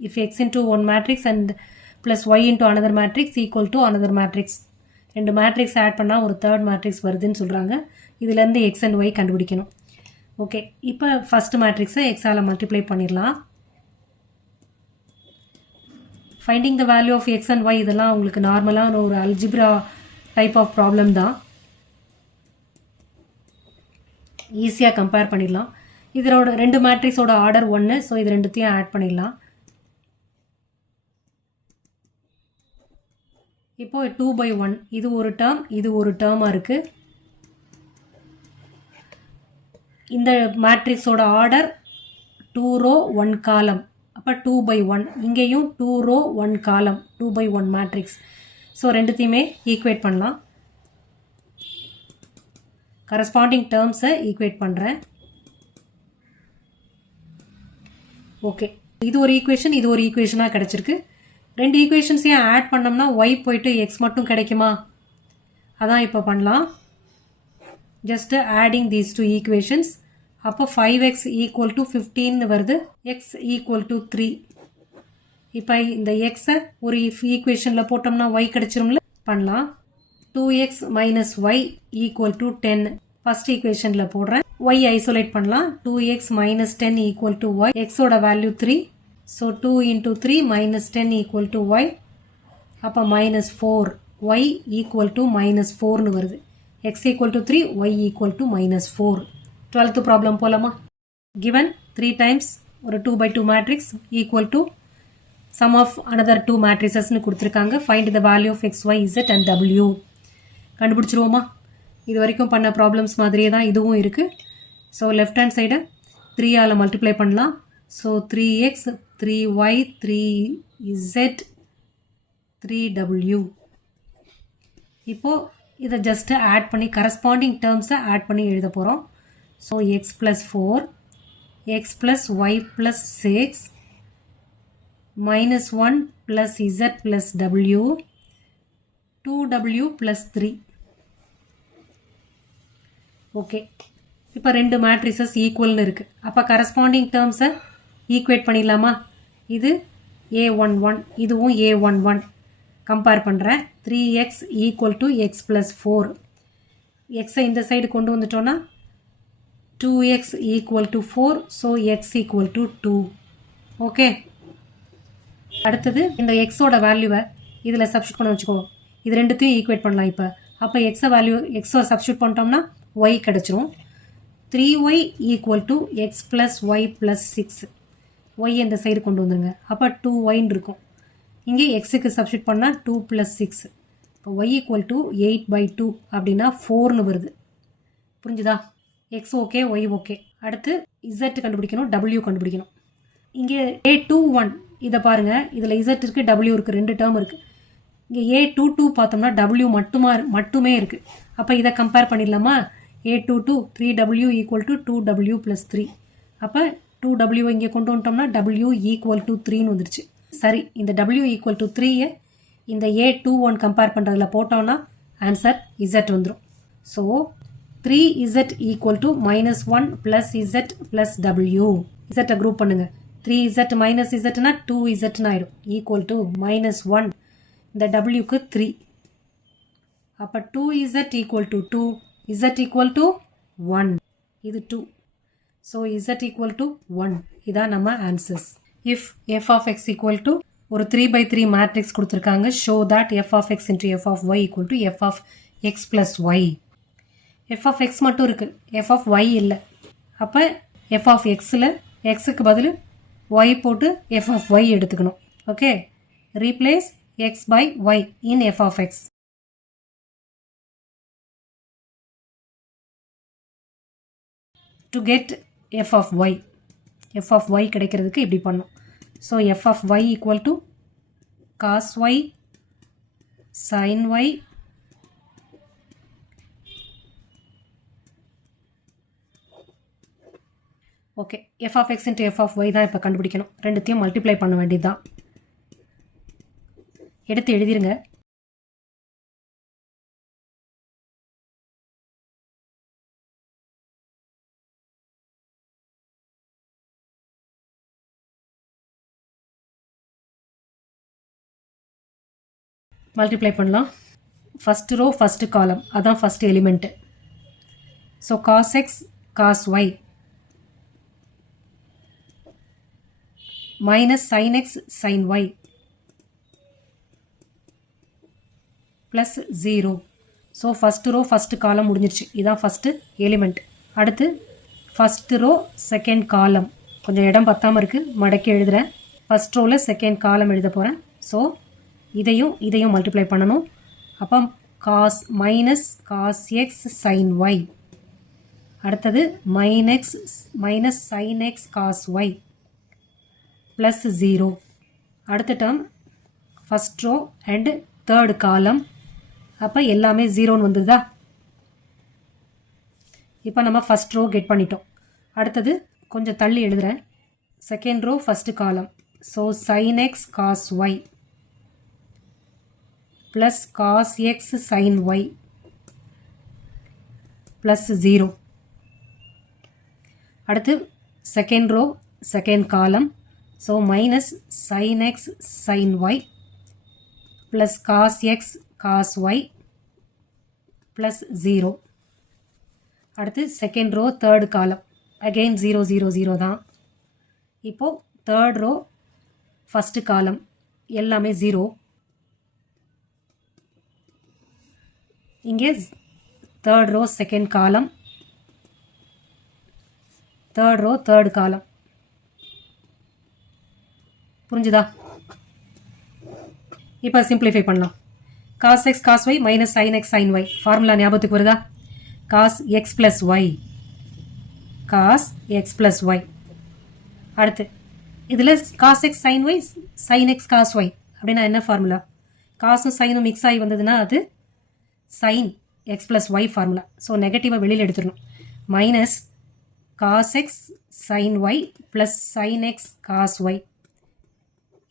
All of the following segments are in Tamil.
if x into one matrix and plus y into another matrix equal to another matrix. ரெண்டு மேட்ரிக்ஸ் ஆட் பண்ணால் ஒரு தேர்ட் மேட்ரிக்ஸ் வருதுன்னு சொல்கிறாங்க. இதுலேருந்து எக்ஸ் அண்ட் ஒய் கண்டுபிடிக்கணும். ஓகே, இப்போ ஃபஸ்ட்டு மேட்ரிக்ஸை எக்ஸால் மல்டிப்ளை பண்ணிடலாம். Finding the value of x and y இதெல்லாம் உங்களுக்கு நார்மலான ஒரு அல்ஜிப்ரா டைப் ஆஃப் ப்ராப்ளம் தான். ஈஸியாக கம்பேர் பண்ணிடலாம். இதோட ரெண்டு மேட்ரிக்ஸோட ஆர்டர் 1, ஸோ இது ரெண்டுத்தையும் ஆட் பண்ணிடலாம். இப்போ 2/1 இது ஒரு டேர்ம், இது ஒரு டேர்மாக இருக்குது. இந்த மேட்ரிக்ஸோட ஆர்டர் 2 ரோ 1 காலம். அப்போ 2/1 இங்கேயும் 2 ரோ 1 காலம், 2/1 மேட்ரிக்ஸ். ஸோ ரெண்டுத்தையுமே ஈக்குவேட் பண்ணலாம். கரஸ்பாண்டிங் டேர்ம்ஸை ஈக்குவேட் பண்ணுறேன். ஓகே, இது ஒரு ஈக்குவேஷன், இது ஒரு ஈக்குவேஷனாக கிடச்சிருக்கு. ரெண்டு ஈக்குவேஷன்ஸையும் ஆட் பண்ணோம்னா ஒய் போயிட்டு எக்ஸ் மட்டும் கிடைக்குமா? அதான் இப்போ பண்ணலாம். Just adding these two equations. அப்போ 5x ஈக்குவல் டு 15 வருது, எக்ஸ் ஈக்குவல் டு 3. இப்போ இந்த எக்ஸை ஒரு ஈக்குவேஷனில் போட்டோம்னா ஒய் கிடைச்சிரும்ல, பண்ணலாம். 2x minus y equal to 10 first ஈக்குவேஷனில் போடுறேன். ஒய் ஐசோலேட் பண்ணலாம். 2x minus 10 equal to y. எக்ஸோட value 3. So 2 into 3 minus 10 equal to y. அப்போ minus 4. y equal to minus 4 வருது. x equal to 3, y equal to minus 4. 12th problem போலாமா? Given 3 times ஒரு 2/2 matrix equal to sum of another 2 matrices கொடுத்திருக்காங்க. Find the value of x, y, z and w. கண்டுபிடிச்சிருவோமா? இது வரைக்கும் பண்ண ப்ராப்ளம்ஸ் மாதிரியே தான் இதுவும் இருக்குது. ஸோ லெஃப்ட் ஹேண்ட் சைடை 3ஆல் மல்டிப்ளை பண்ணலாம். So 3x 3y 3z 3w. இப்போ இதை ஜஸ்ட் ஆட் பண்ணி கரஸ்பாண்டிங் டேர்ம்ஸை ஆட் பண்ணி எழுத போகிறோம். So x plus 4 x plus y plus 6 minus 1 plus z plus w 2w plus 3. Okay, இப்போ ரெண்டு மேட்ரிசஸ் ஈக்குவல்னு இருக்குது. அப்போ கரஸ்பாண்டிங் டேர்ம்ஸை ஈக்குவேட் பண்ணிடலாமா? இது a11, இதுவும் a11. கம்பேர் பண்ணுறேன். 3x equal to x plus 4. எக்ஸை இந்த சைடு கொண்டு வந்துட்டோன்னா 2x equal to 4. So X equal to 2. Okay, அடுத்தது இந்த எக்ஸோட வேல்யூவை இதில் சப்ஸ்டியூட் பண்ண வச்சுக்கோ. இது ரெண்டுத்தையும் ஈக்குவேட் பண்ணலாம். இப்போ அப்போ எக்ஸை சப்ஸ்டியூட் பண்ணிட்டோம்னா ஒய் கிடச்சிரும். 3y equal to x plus y plus 6. Y இந்த சைடு கொண்டு வந்துருங்க. அப்போ 2yன்னு இருக்கும். இங்கே எக்ஸுக்கு சப்ஸ்டியூட் பண்ணால் 2 + 6. இப்போ ஒய் ஈக்குவல் டு 8/2 அப்படின்னா 4ன்னு வருது. புரிஞ்சுதா? X okay, y okay. அடுத்து இசட் கண்டுபிடிக்கணும், டபிள்யூ கண்டுபிடிக்கணும். இங்கே a21 இதை பாருங்கள், இதில் இசட் இருக்குது, டபிள்யூ இருக்குது, ரெண்டு டேர்ம் இருக்குது. இங்கே a22 பார்த்தோம்னா டபிள்யூ மட்டுமே இருக்குது. அப்போ இதை கம்பேர் பண்ணிடலாமா? a22 3w equal to 2w + 3. அப்போ 2w இங்கே கொண்டு வந்துட்டோம்னா w ஈக்குவல் டு 3ன்னு வந்துருச்சு. சரி, இந்த w ஈக்குவல் டு 3 இந்த a21 கம்பேர் பண்ணுறதுல போட்டோம்னா ஆன்சர் z வந்துடும். So 3z equal to -1 + z + w. z group பண்ணுங்கள். 3z மைனஸ் zனா 2zன்னு ஆயிடும். ஈக்குவல் டு -1, இந்த wக்கு 3. அப்போ 2z equal to 2, z equal to 1. இது 2. So z equal to 1. இதான் நம்ம answers. If f of x equal to ஒரு 3/3 மேட்ரிக்ஸ் கொடுத்துருக்காங்க. Show that f of x into f of y equal to f of x plus y. f of x மட்டும் இருக்குது, f of y இல்லை. அப்போ f of xல் xக்கு பதில் y போட்டு f of y எடுத்துக்கணும். Okay, replace x by y in f of x. To get f of y கிடைக்கிறதுக்கு இப்படி பண்ணும். So f of y equal to cos y sin y okay, f of x into f of y தான் இப்போ கண்டுபிடிக்கணும். ரெண்டுத்தையும் மல்டிப்ளை பண்ண வேண்டியது தான். எடுத்து எழுதிருங்க. மல்டிப்ளை பண்ணலாம். ஃபஸ்ட் ரோ ஃபஸ்ட் காலம், அதான் first element. So cos x cos y minus sine x sine y plus 0. So first row first column முடிஞ்சிருச்சு. இதான் ஃபஸ்ட்டு எலிமெண்ட். அடுத்து ஃபஸ்ட்டு ரோ செகண்ட் காலம். கொஞ்சம் இடம் பத்தாமல் இருக்குது, மடக்கி எழுதுகிறேன். ஃபஸ்ட் ரோவில் செகண்ட் காலம் எழுத போகிறேன். ஸோ இதையும் மல்டிப்ளை பண்ணணும். அப்போ cos minus cos x sine y, அடுத்தது minus sine x cos y plus 0. அடுத்த term first row and third column. அப்போ எல்லாமே 0ன்னு வந்துடுதா? இப்போ நம்ம ஃபஸ்ட் ரோ கெட் பண்ணிட்டோம். அடுத்தது கொஞ்சம் தள்ளி எழுதுகிறேன். Second row first column. So sine x cos y plus cos x sine y plus 0. அடுத்து second row second column. So minus sine x sine y plus cos x cos y plus 0. அடுத்து second row third column. Again 0 0 0 தான். இப்போது தேர்ட் ரோ ஃபஸ்ட்டு காலம் எல்லாமே 0. இங்கே third row second column, third row third column. புரிஞ்சுதா? இப்போ சிம்பிளிஃபை பண்ணலாம். Cos x cos y minus sine x sine y. Formula ஞாபகத்துக்கு வருதா? Cos x plus y, cos x plus y. அடுத்து இதில் cos x sine y sine x cos y அப்படின்னா என்ன ஃபார்முலா? காசும் சைனும் மிக்ஸ் ஆகி வந்ததுன்னா அது sine x plus y formula. So நெகட்டிவாக வெளியில் எடுத்துடணும். Minus cos x sine y plus sine x cos y.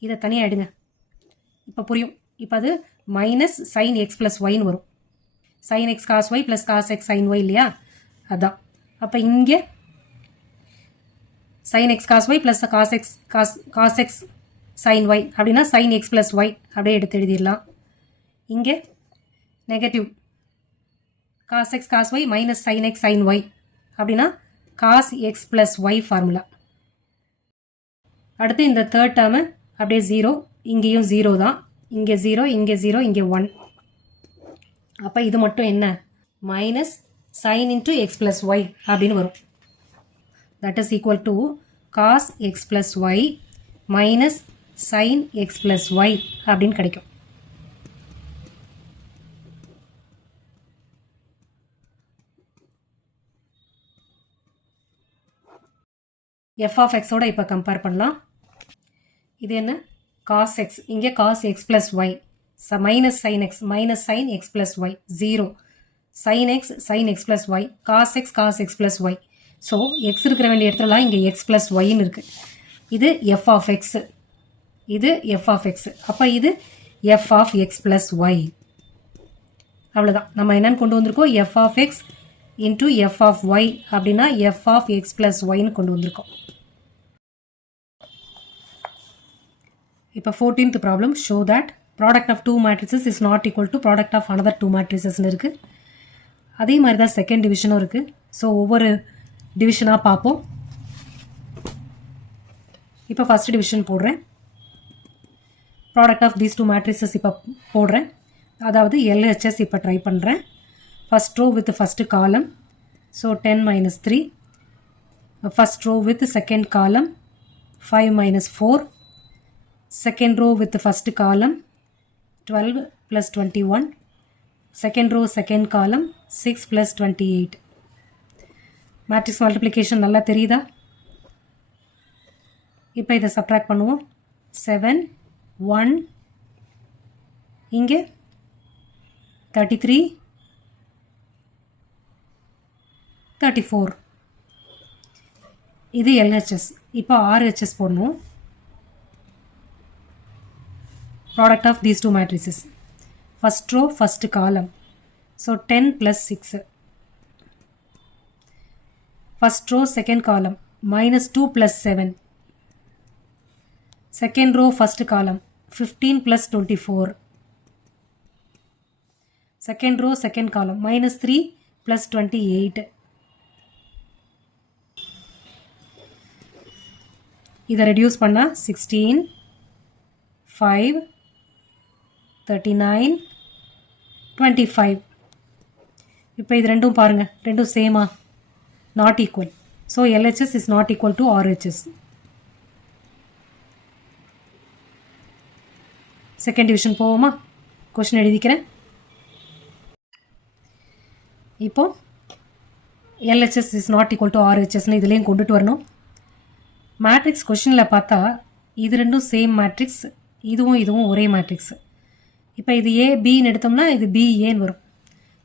இதை தனியாக எடுங்க, இப்போ புரியும். இப்போ அது மைனஸ் சைன் எக்ஸ் ப்ளஸ் ஒய்னு வரும். Sine x cos y plus cos x sine y இல்லையா? அதான். அப்போ இங்கே sine x cos y plus cos x sine y அப்படின்னா சைன் எக்ஸ் ப்ளஸ் ஒய் அப்படியே எடுத்து எழுதிடலாம். இங்கே negative cos x cos y minus sine x sine y அப்படின்னா cos x plus y formula. அடுத்து இந்த தேர்ட் டேர்மு அப்படியே 0, இங்கேயும் 0 தான். இங்கே 0, இங்கே 0, இங்கே 1. அப்போ இது மட்டும் என்ன? Minus sine into x plus y அப்படின்னு வரும். That is equal to cos x plus y minus sine x plus y அப்படின்னு கிடைக்கும். எஃப் ஆஃப் எக்ஸோட இப்போ கம்பேர் பண்ணலாம். இது என்ன? காஸ் எக்ஸ், இங்கே cos x plus y minus sine x plus y 0. Sine x plus y cos x plus y. So x இருக்கிற வேண்டிய இடத்துலலாம் இங்கே எக்ஸ் ப்ளஸ் ஒய்ன்னு இருக்குது. இது எஃப் ஆஃப் எக்ஸ், இது எஃப் ஆஃப் எக்ஸ். அப்போ இது f of x plus y. அவ்வளோதான். நம்ம என்னென்னு கொண்டு வந்திருக்கோம்? F of x into f of y அப்படின்னா எஃப் ஆஃப் எக்ஸ் ப்ளஸ் ஒய்னு கொண்டு வந்திருக்கோம். இப்போ 14th problem. Show that product of 2 matrices is not equal to product of another 2 மேட்ரிசஸ்னு இருக்குது. அதே மாதிரி தான் செகண்ட் டிவிஷனும் இருக்குது. ஸோ ஒவ்வொரு டிவிஷனாக பார்ப்போம். இப்போ ஃபஸ்ட் டிவிஷன் போடுறேன். ப்ராடக்ட் ஆஃப் தீஸ் 2 மேட்ரிசஸ் இப்போ போடுறேன். அதாவது LHS இப்போ ட்ரை பண்ணுறேன். First row with first column. So 10 minus 3. First row with second column 5 minus 4. Second row with the first column 12 plus 21. Second row second column 6 plus 28. Matrix multiplication நல்லா தெரியுதா? இப்போ இதை சப்ட்ராக்ட் பண்ணுவோம். 7 1 இங்கே 33 34. இது LHS. இப்போ RHS போடணும். Product of these 2 matrices. First row, first column. So 10 plus 6. First row, second column. Minus 2 plus 7. Second row, first column. 15 plus 24. second row second column minus 3 plus 28. இதை ரெடியூஸ் பண்ணா 16 5 39 25. இப்போ இது ரெண்டும் பாருங்க, ரெண்டும் சேமா, not equal. So LHS is not equal to RHS. Second division போவோமா? கொஸ்டின் எழுதிக்கிறேன். இப்போ LHS is not equal to RHSன்னு இதுலேயும் கொண்டுட்டு வரணும். மேட்ரிக்ஸ் கொஷினில் பார்த்தா இது ரெண்டும் சேம் மேட்ரிக்ஸ், இதுவும் ஒரே மேட்ரிக்ஸ். இப்போ இது ஏபின்னு எடுத்தோம்னா இது பிஏன்னு வரும்.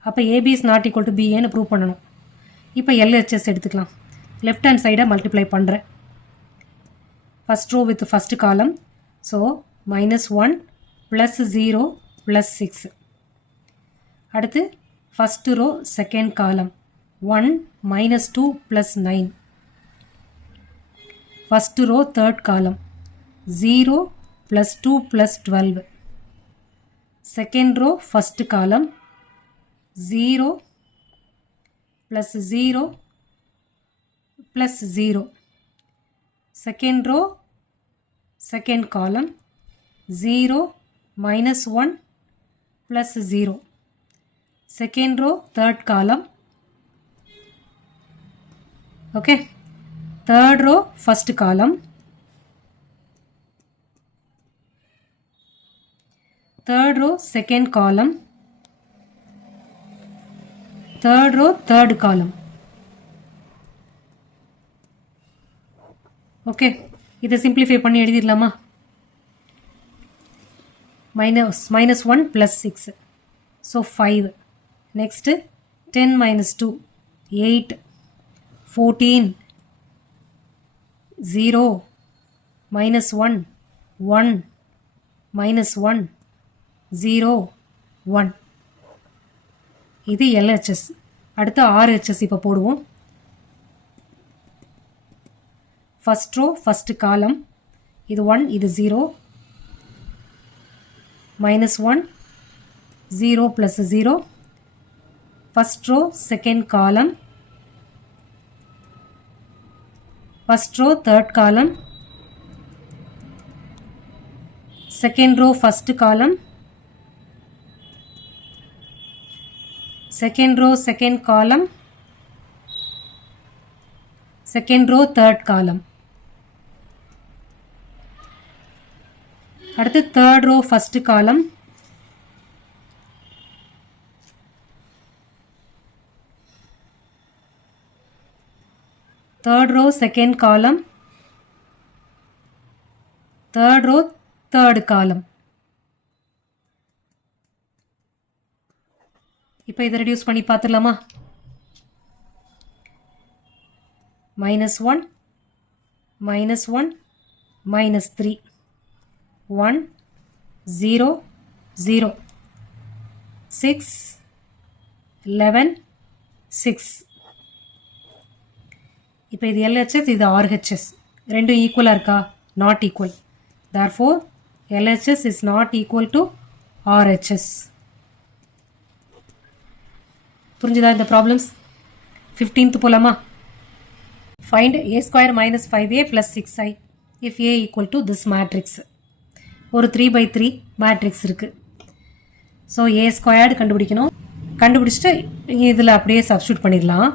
அப்போ AB is not equal to பிஏன்னு ப்ரூவ் பண்ணணும். இப்போ LHS எடுத்துக்கலாம். லெஃப்ட் ஹேண்ட் சைடை மல்டிப்ளை பண்ணுறேன். First row with first column. So -1 + 0 + 6. அடுத்து ஃபஸ்ட்டு ரோ செகண்ட் காலம் 1 -2 + 9. ஃபஸ்ட்டு ரோ தேர்ட் காலம் 0 + 2 + 12. செகண்ட் ரோ ஃபஸ்ட்டு காலம் 0 + 0 + 0. செகண்ட் ரோ செகண்ட் காலம் 0 -1 + 0. Second row third column. Okay, third row first column, third row second column, third row third column. Okay, இதை சிம்பிளிஃபை பண்ணி எழுதிடலாமா? -1 + 6. ஸோ 5. நெக்ஸ்ட்டு 10 - 2 8 14 0 -1 1 -1 0 1. இது LHS. அடுத்து RHS இப்போ போடுவோம். ஃபஸ்ட் ரோ ஃபஸ்ட் காலம், இது 1 இது 0 -1 0 + 0. First row second column, first row third column, second row first column, second row second column, second row third column. அடுத்து third row first column, third row second column, third row third column. இப்போ இதை ரெடியூஸ் பண்ணி பார்த்துடலாமா? -1 -1 -3 1 0 0 6 11 6. இப்போ இது LHS இது RHS, ரெண்டும் ஈக்குவலாக இருக்கா? Not equal. therefore LHS is not equal to RHS. புரிஞ்சுதா இந்த ப்ராப்ளம்ஸ்? 15th போலாமா? Find a² - 5a + 6i if a equal to this matrix. ஒரு 3/3 மேட்ரிக்ஸ் இருக்குது. ஸோ a² கண்டுபிடிக்கணும். கண்டுபிடிச்சிட்டு இதில் அப்படியே சப்ஸ்டியூட் பண்ணிடலாம்.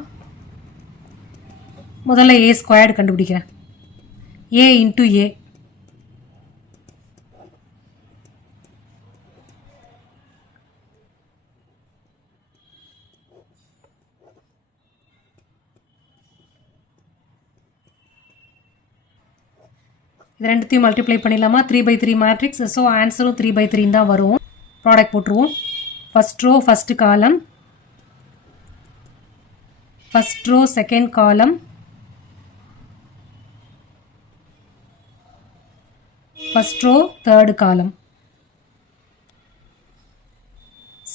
முதல்ல a² கண்டுபிடிக்கிறேன். a × a. இது ரெண்டுத்தையும் மல்டிப்ளை பண்ணிடலாமா? 3/3 மேட்ரிக்ஸ். ஸோ ஆன்சரும் 3/3 தான் வரும். ப்ராடக்ட் போட்டுருவோம். First row first column, first row second column, first row third column,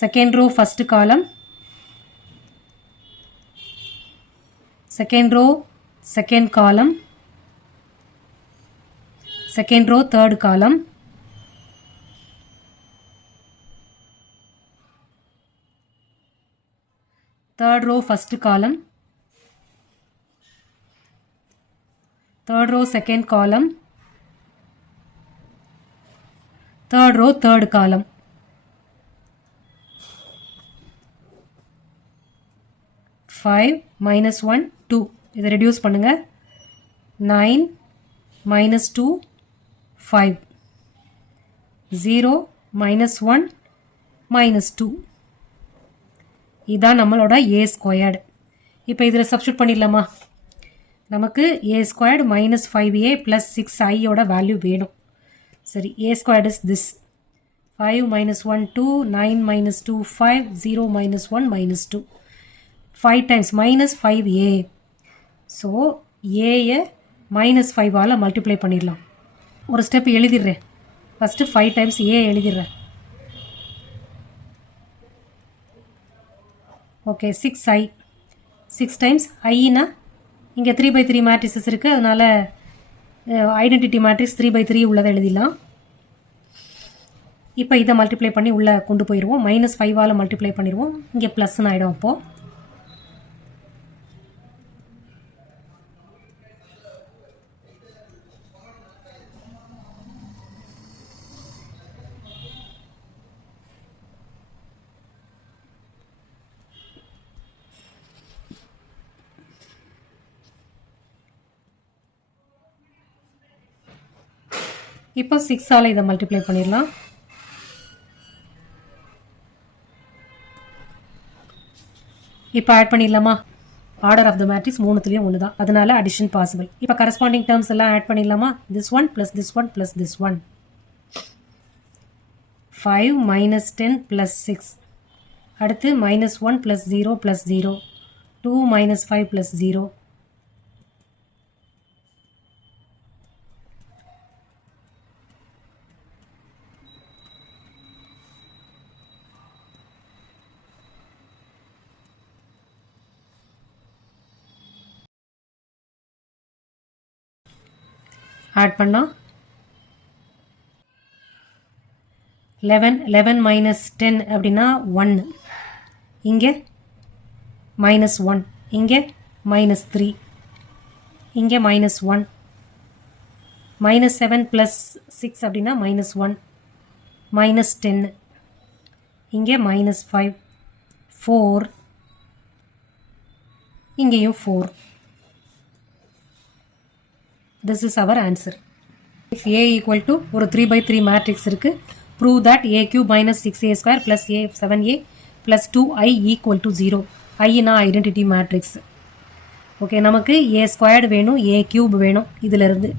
second row first column, second row second column, second row third column, third row first column, third row second column, third row third column. 5 minus 1 2. இதை reduce பண்ணுங்க. 9 minus 2 5. 0 minus 1 minus 2. இதான் நம்மளோட a squared. இப்போ இதில் substitute பண்ணிடலாமா? நமக்கு a squared minus 5a plus 6i ஓட வேல்யூ வேணும். சரி, a squared is this. 5 minus 1 2, 9 minus 2 5, 0 minus 1 minus 2. 5 times minus 5a. So, a minus 5 ஆல multiply பண்ணிடலாம். ஒரு ஸ்டெப் எழுதிடுறேன். ஃபஸ்ட்டு 5 times a எழுதிடுறேன். Okay, 6i. 6 times iனா இங்கே 3/3 மேட்ரிசஸ் இருக்குது. அதனால் ஐடென்டிட்டி மேட்ரிக்ஸ் 3/3 உள்ளதை எழுதிடலாம். இப்போ இதை மல்டிப்ளை பண்ணி உள்ளே கொண்டு போயிடுவோம். -5 ஆல் மல்டிப்ளை பண்ணிடுவோம். இங்கே ப்ளஸ்ன்னு ஆகிடும். அப்போது இப்போ 6 ஆல் இதை மல்டிப்ளை பண்ணிடலாம். இப்போ ஆட் பண்ணிடலாமா? ஆர்டர் ஆஃப் த மேட்ரிக்ஸ் மூணுத்துலேயும் ஒன்று தான், அதனால அடிஷன் பாசிபிள். இப்போ கரஸ்பாண்டிங் டேர்ம்ஸ் எல்லாம் ஆட் பண்ணிடலாமா? This one plus this one plus this one. 5 minus 10 plus 6. அடுத்து -1 plus 0 plus 0. 2 minus 5 plus 0. Add பண்ணா 11 minus 10 அப்படின்னா 1. இங்கே -1. இங்கே -3. இங்கே -1. -7 plus 6 அப்படின்னா -1. -10. இங்கே -5. 4. இங்கேயும் 4. This is our answer. If A equal to ஒரு 3/3 matrix இருக்கு, prove that A cube minus 6A square plus A 7A plus 2I equal to 0. I na identity matrix. Okay, நமக்கு A squared வேணும், A cube வேணும். இதில் இருந்து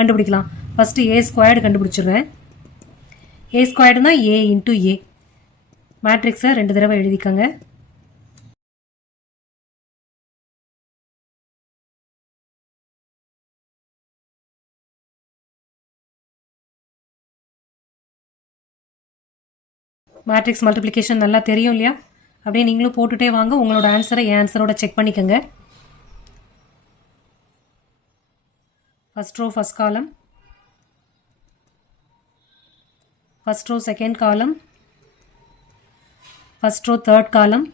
கண்டுபிடிக்கலாம். First A squared கண்டுபிடிச்சிடுறேன். A squaredனா A into A. மேட்ரிக்ஸை 2 தடவை எழுதிக்கங்க. மேட்ரிக்ஸ் மல்டிப்ளிகேஷன் நல்லா தெரியும் இல்லையா? அப்படியே நீங்களும் போட்டுகிட்டே வாங்க. உங்களோட ஆன்சரை என் ஆன்சரோட செக் பண்ணிக்கோங்க. First row first column, first row second column, first row third column,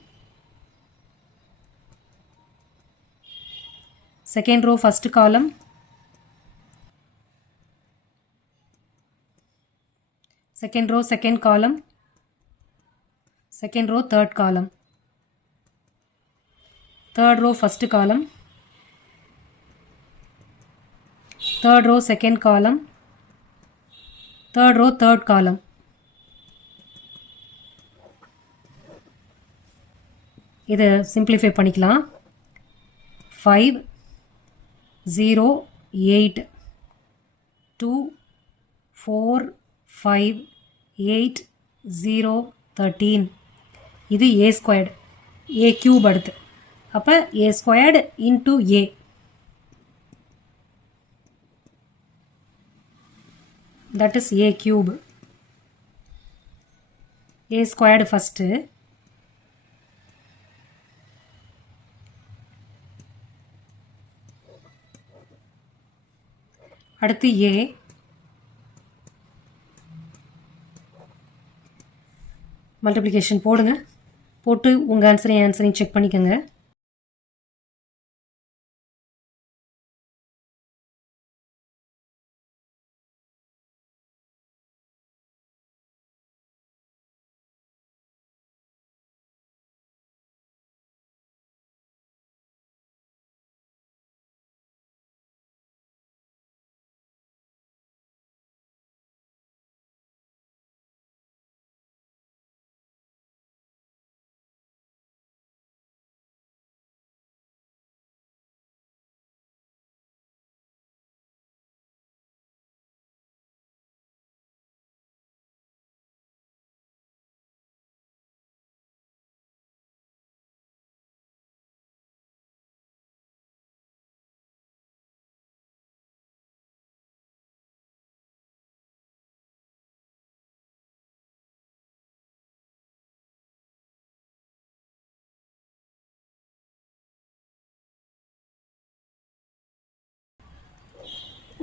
second row first column, second row second column, second row third column, third row first column, third row second column, third row third column. இதை simplify பண்ணிக்கலாம். 5 0 8 2 4 5 8 0 13. இது A squared, A cube அடுத்து. அப்போ A squared into A. That is A cube. A squared first. அடுத்து A. மல்டிப்ளிகேஷன் போடுங்க. போட்டு உங்கள் ஆன்சரையும் செக் பண்ணிக்கோங்க.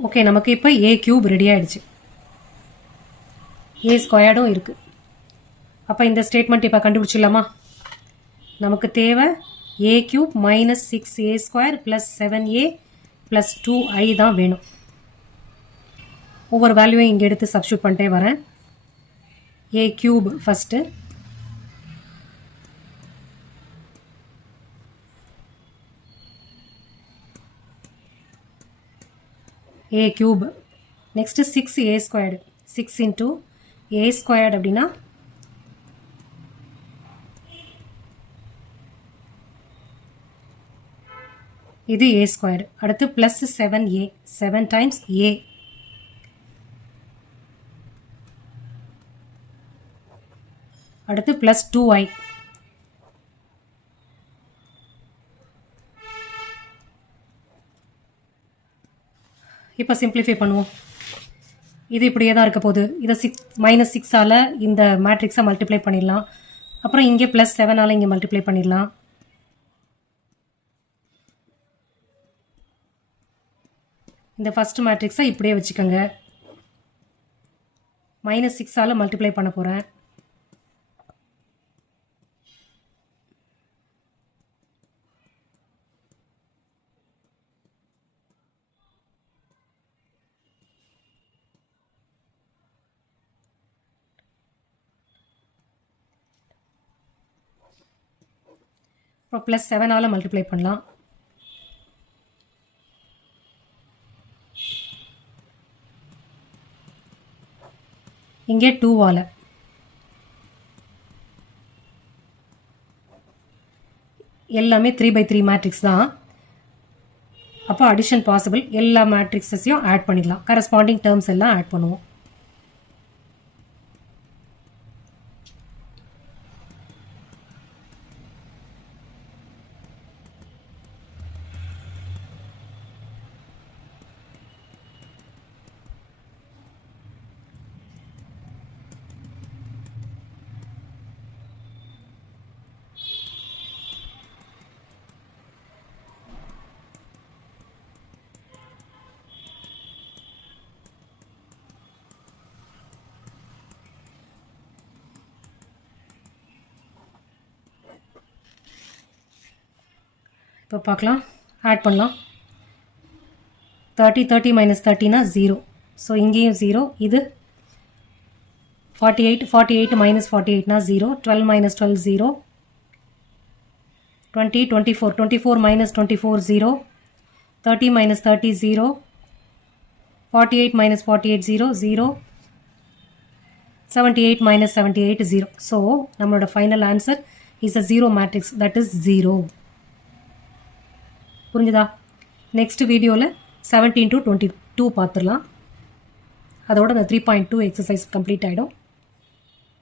ஓகே, நமக்கு இப்போ ஏ கியூப் ரெடி ஆகிடுச்சு. ஏ ஸ்கொயர்டும் இருக்குது. அப்போ இந்த ஸ்டேட்மெண்ட் இப்போ கண்டுபிடிச்சிடலாமா? நமக்கு தேவை a cube minus 6a square plus 7a plus 2i தான் வேணும். ஒவ்வொரு வேல்யூவையும் இங்கே எடுத்து சப்ஸ்டியூட் பண்ணிட்டே வரேன். A cube first, a cube, next 6a squared, 6 into a squared அப்படின்னா இது a squared, அடுத்து plus 7a, 7 times a, அடுத்து plus 2i, இப்போ சிம்பிளிஃபை பண்ணுவோம். இது இப்படியே தான் இருக்க போகுது. இதை -6ஆல் இந்த மேட்ரிக்ஸை மல்டிப்ளை பண்ணிடலாம். அப்புறம் இங்கே +7ஆல் இங்கே மல்டிப்ளை பண்ணிடலாம். இந்த ஃபர்ஸ்ட் மேட்ரிக்ஸை இப்படியே வச்சுக்கோங்க. -6ஆல் மல்டிப்ளை பண்ண போகிறேன். அப்புறம் +7ஆல் மல்டிப்ளை பண்ணலாம். இங்கே 2ஆல், எல்லாமே 3/3 மேட்ரிக்ஸ் தான். அப்போ அடிஷன் பாசிபிள். எல்லா மேட்ரிக்ஸஸையும் ஆட் பண்ணிடலாம். கரஸ்பாண்டிங் டேர்ம்ஸ் எல்லாம் ஆட் பண்ணுவோம். இப்போ பார்க்கலாம், ஆட் பண்ணலாம். 30 மைனஸ் 30னா 0. ஸோ இங்கேயும் 0. இது 48 மைனஸ் 48னா 0. 12 minus 12 0. 24 minus 24 0. 30 minus 30 0. 48 minus 48 0 0. 78 minus 78 0. So நம்மளோட final answer is a 0 matrix, that is 0. புரிஞ்சுதா? நெக்ஸ்ட் வீடியோவில் 17 to 22 பார்த்துடலாம். அதோட அந்த 3.2 எக்ஸசைஸ் கம்ப்ளீட் ஆகிடும்.